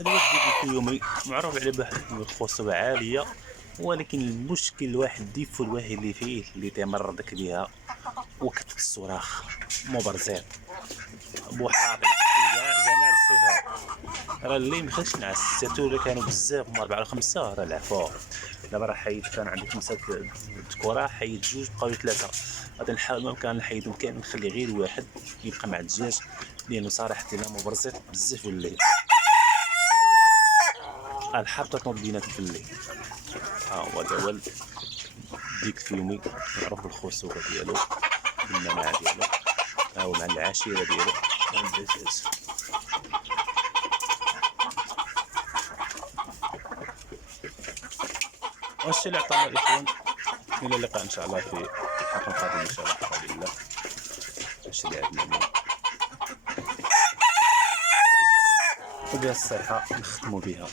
الود اليومي معروف على واحد الخصوبة عالية، ولكن المشكل الواحد الديفو الواحد اللي فيه اللي تيمرضك بها وكتف الصراخ مبرزين بوحاطي في جميع الصفات. راه اللي مخش نعس سيرتو الا كانوا بزاف هما 4 ولا 5 راه العفو. دابا راه حيد كان عندي 5 ذكورة، حيد 2 بقاو 3. غادي نحاول ما امكن نحيدهم كامل نخلي غير واحد يبقى مع الدجاج، لانه صراحة الا مبرزط بزاف في الليل. الحرب تنوض بيناتهم في الليل. ها هو هذا هو ديك الفيومي معروف بالخصوبة ديالو بالمناعة ديالو، ها هو مع العشيرة ديالو مع الدجاج. والشيء اللي عطانا الاخوان، الى اللقاء ان شاء الله في الحلقة القادمة ان شاء الله بحول الله. هادشي اللي عندنا اليوم، وبهذه الصيحة نختموا بها.